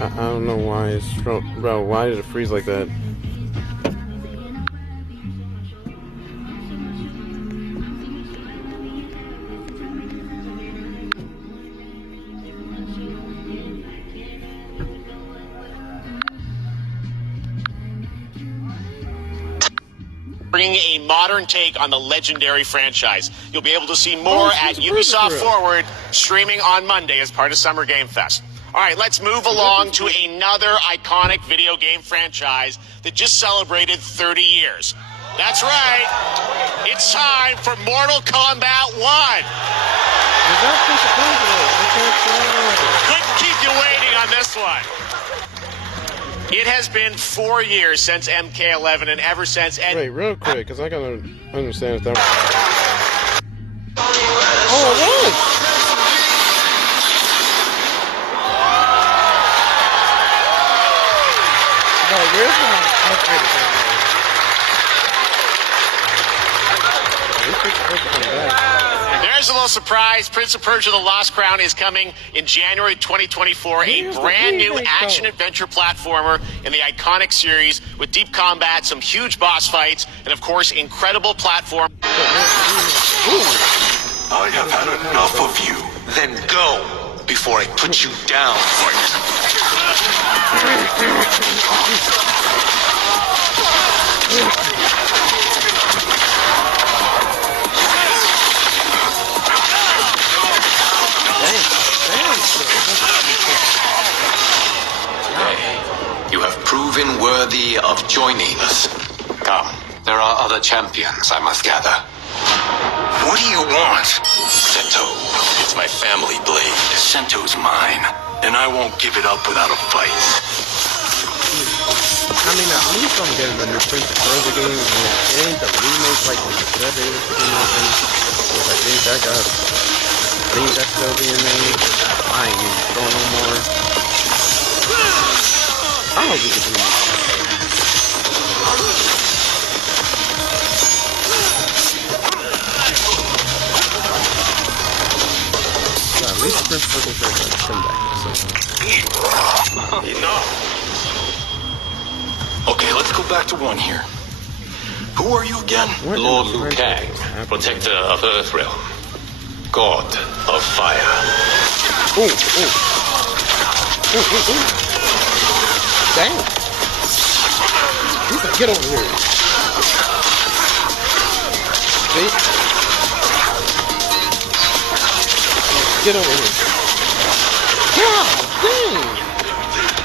I don't know why it's... Bro, why did it freeze like that? Bringing a modern take on the legendary franchise. You'll be able to see more at Ubisoft Forward, streaming on Monday as part of Summer Game Fest. All right, let's move along to another iconic video game franchise that just celebrated 30 years. That's right. It's time for Mortal Kombat 1. Couldn't keep you waiting on this one. It has been 4 years since MK11, and ever since... Wait, real quick, because I gotta understand if that... Oh, it was! No, where's my... There's a little surprise. Prince of Persia: The Lost Crown is coming in January 2024. A brand new action-adventure platformer in the iconic series with deep combat, some huge boss fights, and of course, incredible platform. I have had enough of you. Then go before I put you down. You have proven worthy of joining us. Come, there are other champions I must gather. What do you want? Sento. It's my family blade. Sento's mine, and I won't give it up without a fight. I mean, at least I'm getting the new Prince of Persia game. It ain't the remake like the Saturday or something. I think that's still being made. I ain't even throwing no more. I don't think it's me. At least the Prince of Persia is come back. Enough. Okay, let's go back to one here. Who are you again? Lord Liu Kang, protector of Earthrealm, god of fire. Ooh. Dang. You can get over here. See? Get over here. God dang.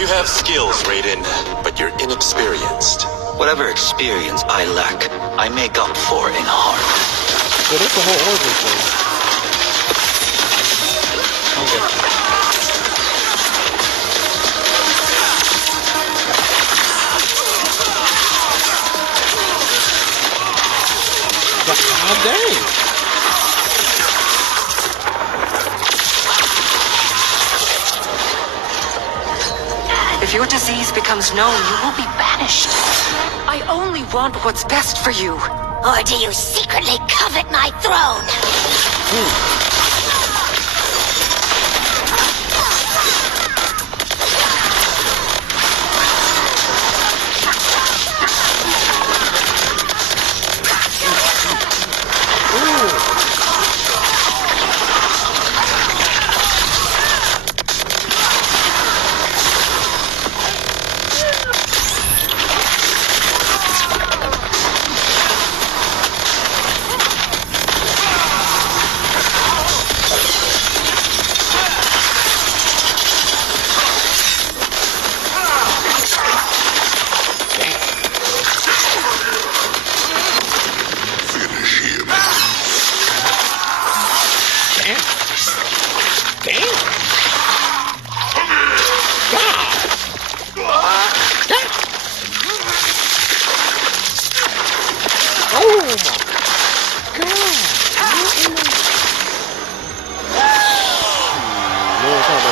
You have skills, Raiden, but you're inexperienced. Whatever experience I lack, I make up for in heart. So that's the whole origin thing. Okay. God dang. If your disease becomes known, you will be banished. I only want what's best for you. Or do you secretly covet my throne?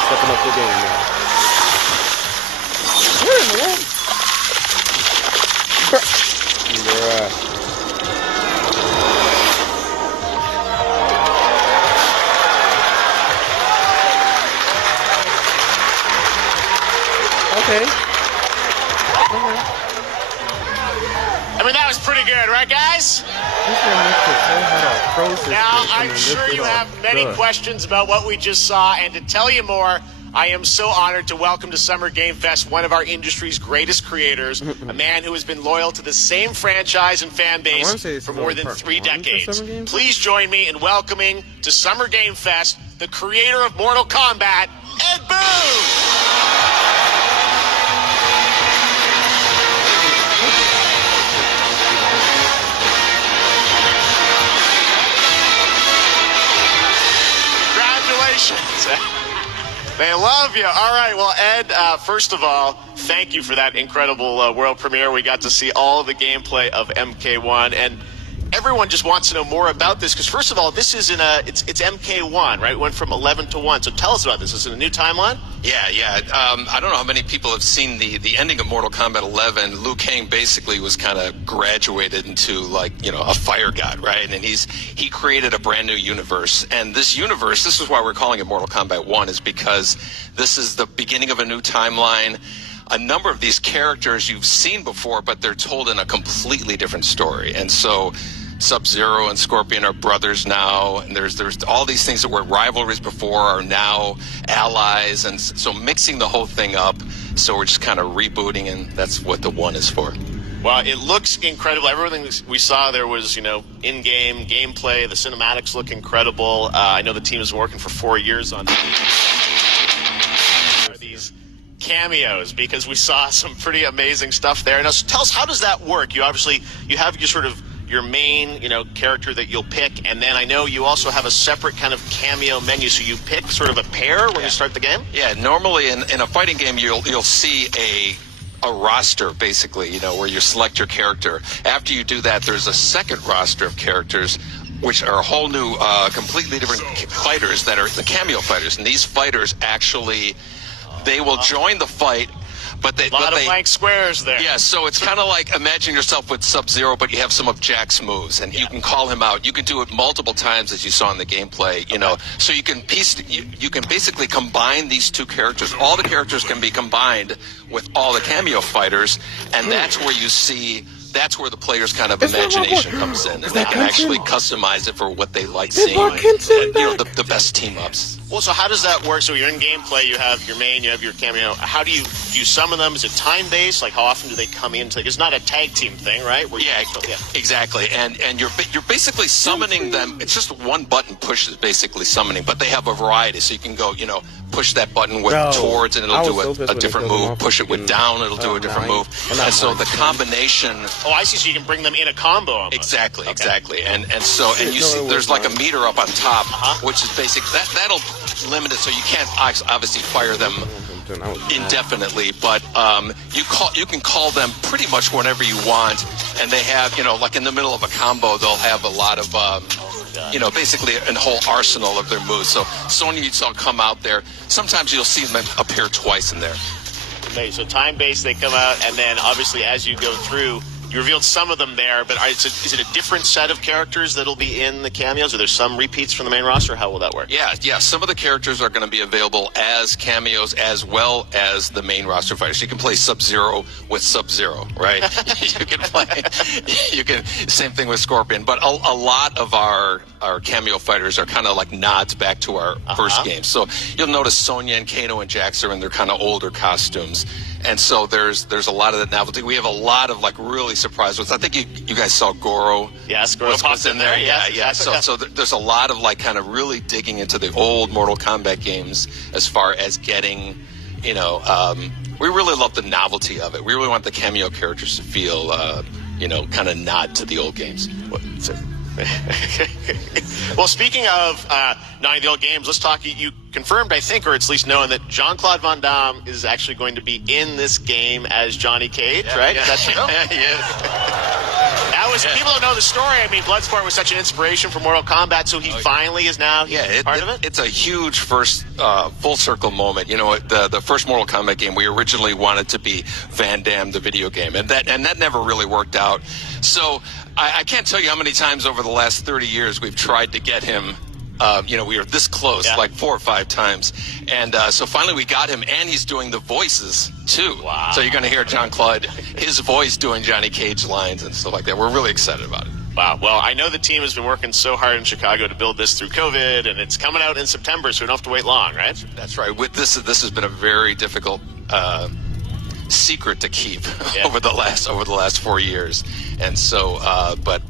Stepping up the game now. Where in the world? Bruh. pretty good, right, guys? Now, I'm sure you have many questions about what we just saw, and to tell you more, I am so honored to welcome to Summer Game Fest one of our industry's greatest creators, a man who has been loyal to the same franchise and fan base for more than 3 decades. Please join me in welcoming to Summer Game Fest the creator of Mortal Kombat, Ed Boon! They love you. All right. Well, Ed, first of all, thank you for that incredible world premiere. We got to see all of the gameplay of MK1, and everyone just wants to know more about this because, first of all, this is it's MK1, right? It went from 11 to 1. So tell us about this. Is it a new timeline? Yeah. I don't know how many people have seen the ending of Mortal Kombat 11. Liu Kang basically was kind of graduated into a fire god, right? And he created a brand new universe. And this universe, this is why we're calling it Mortal Kombat 1, is because this is the beginning of a new timeline. A number of these characters you've seen before, but they're told in a completely different story. And so Sub-Zero and Scorpion are brothers now, and there's all these things that were rivalries before are now allies, and so mixing the whole thing up. So we're just kind of rebooting, and that's what the 1 is for. Well, it looks incredible. Everything we saw there was, in-game gameplay. The cinematics look incredible. I know the team has been working for 4 years on these cameos because we saw some pretty amazing stuff there. Now, tell us, how does that work? You have your main, character that you'll pick, and then I know you also have a separate kind of cameo menu, so you pick sort of a pair when you start the game? Yeah, normally in a fighting game, you'll see a roster, basically, where you select your character. After you do that, there's a second roster of characters, which are a whole new, completely different fighters that are the cameo fighters, and these fighters actually, they will join the fight. But a lot of blank squares there. Yeah, so it's kind of like imagine yourself with Sub-Zero, but you have some of Jack's moves, and you can call him out. You can do it multiple times, as you saw in the gameplay. So you can you can basically combine these two characters. All the characters can be combined with all the cameo fighters, and that's where you see. That's where the player's kind of imagination comes in, and they can actually customize it for what they like seeing. The best team-ups. Well, so how does that work? So you're in gameplay, you have your main, you have your cameo. How do you summon them? Is it time-based? Like, how often do they come in? It's not a tag team thing, right? Exactly. And you're basically summoning them. It's just one button push is basically summoning, but they have a variety. So you can go, push that button with towards, and it'll do a different move. Push it with down, it'll do a different move. And so the combination. Oh, I see. So you can bring them in a combo. Almost. Exactly. And you see there's like a meter up on top, which is basic. That'll limit it, so you can't obviously fire them indefinitely, but you can call them pretty much whenever you want, and they have like in the middle of a combo they'll have a lot of basically a whole arsenal of their moves. So Sonya, you saw come out there. Sometimes you'll see them appear twice in there. Okay, so time-based, they come out, and then obviously as you go through, you revealed some of them there, but is it a different set of characters that'll be in the cameos? Are there some repeats from the main roster? How will that work? Yeah. Some of the characters are going to be available as cameos as well as the main roster fighters. You can play Sub-Zero with Sub-Zero, right? Same thing with Scorpion. But a lot of our cameo fighters are kind of like nods back to our first game. So you'll notice Sonya and Kano and Jax are in their kind of older costumes. And so there's a lot of that novelty. We have a lot of really surprise ones. I think you guys saw Goro. Yes, Goro was in there. Yeah. So there's a lot of kind of really digging into the old Mortal Kombat games as far as getting, we really love the novelty of it. We really want the cameo characters to feel, kind of nod to the old games. Well, speaking of nodding the old games, let's talk. You confirmed, I think, or it's at least known that Jean-Claude Van Damme is actually going to be in this game as Johnny Cage, right? Yeah. Is that true? Yes. People don't know the story. I mean, Bloodsport was such an inspiration for Mortal Kombat, so he finally is now part of it? It's a huge first full circle moment. The first Mortal Kombat game, we originally wanted to be Van Damme, the video game, and that never really worked out. So I can't tell you how many times over the last 30 years we've tried to get him We were this close, like 4 or 5 times. And so finally we got him, and he's doing the voices, too. Wow. So you're going to hear Jean-Claude, his voice doing Johnny Cage lines and stuff like that. We're really excited about it. Wow. Well, I know the team has been working so hard in Chicago to build this through COVID, and it's coming out in September, so we don't have to wait long, right? That's right. With this has been a very difficult secret to keep over the last 4 years. And so, but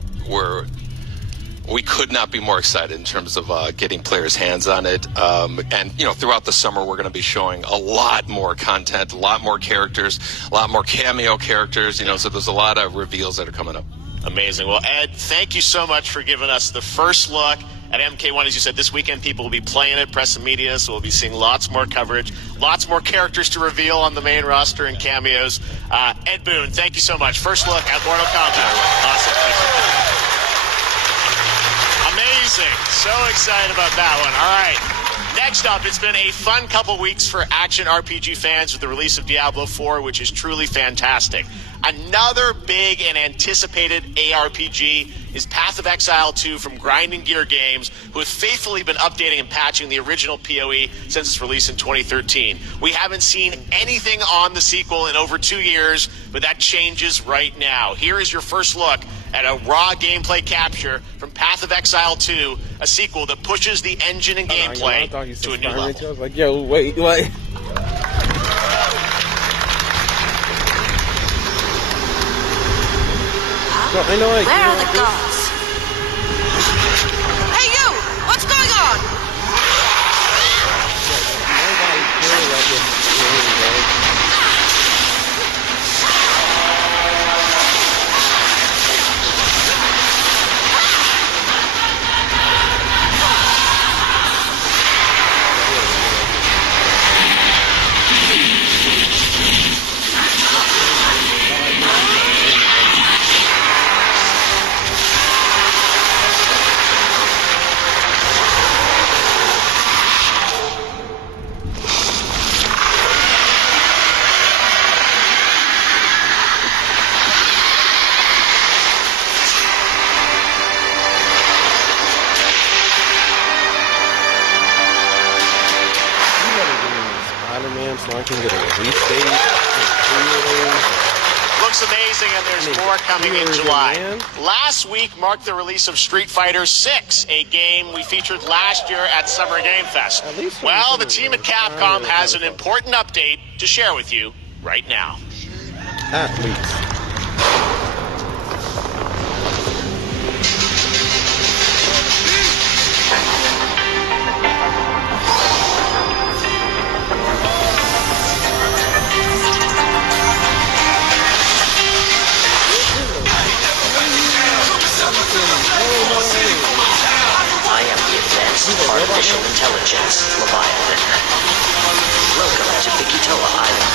we could not be more excited in terms of getting players' hands on it. And, throughout the summer, we're going to be showing a lot more content, a lot more characters, a lot more cameo characters, so there's a lot of reveals that are coming up. Amazing. Well, Ed, thank you so much for giving us the first look at MK1. As you said, this weekend people will be playing it, press and media, so we'll be seeing lots more coverage, lots more characters to reveal on the main roster and cameos. Ed Boon, thank you so much. First look at Mortal Kombat. Awesome. Thanks so much. Amazing. So excited about that one. All right. Next up, it's been a fun couple weeks for action RPG fans with the release of Diablo 4, which is truly fantastic. Another big and anticipated ARPG is Path of Exile 2 from Grinding Gear Games, who have faithfully been updating and patching the original PoE since its release in 2013. We haven't seen anything on the sequel in over 2 years, but that changes right now. Here is your first look at a raw gameplay capture from Path of Exile 2, a sequel that pushes the engine and gameplay to a new level. I was like, yo, wait, what? Well, I know Where are the guards? Hey, you! What's going on? So I can get a release date. Looks amazing, and there's more coming in July. Last week marked the release of Street Fighter 6, a game we featured last year at Summer Game Fest. Well, the team at Capcom has an important update to share with you right now. At least. I am the advanced artificial intelligence, Leviathan. Welcome to Bikitoa Island.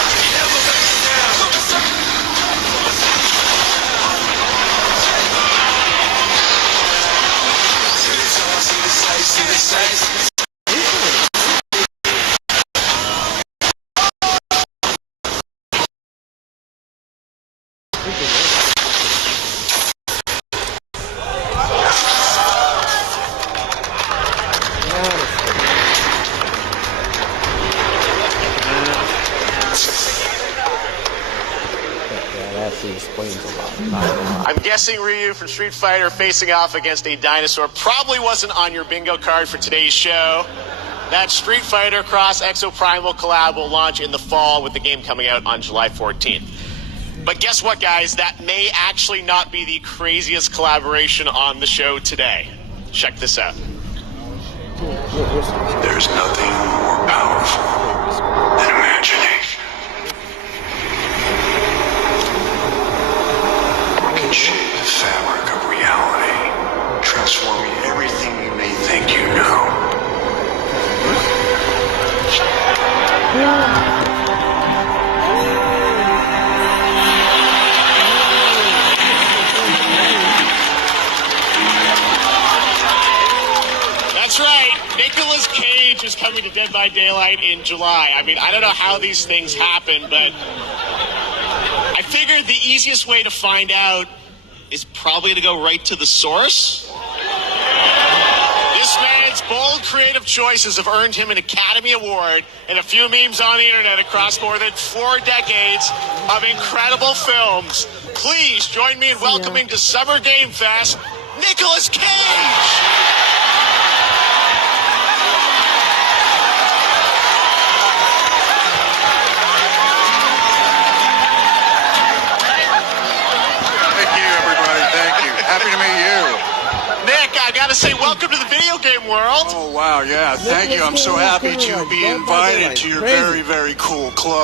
I'm guessing Ryu from Street Fighter facing off against a dinosaur probably wasn't on your bingo card for today's show. That Street Fighter Cross Exoprimal collab will launch in the fall, with the game coming out on July 14th. But guess what, guys? That may actually not be the craziest collaboration on the show today. Check this out. There's nothing more powerful than imagination. It can shape the fabric of reality, transforming everything you may think you know. That's right. Nicolas Cage is coming to Dead by Daylight in July. I mean, I don't know how these things happen, but I figured the easiest way to find out is probably to go right to the source. This man's bold, creative choices have earned him an Academy Award and a few memes on the internet across more than 4 decades of incredible films. Please join me in welcoming to Summer Game Fest, Nicolas Cage! Happy to meet you. Nick, I gotta say, welcome to the video game world. Oh, wow, yeah. Thank you. I'm so happy to be invited to your very, very cool club.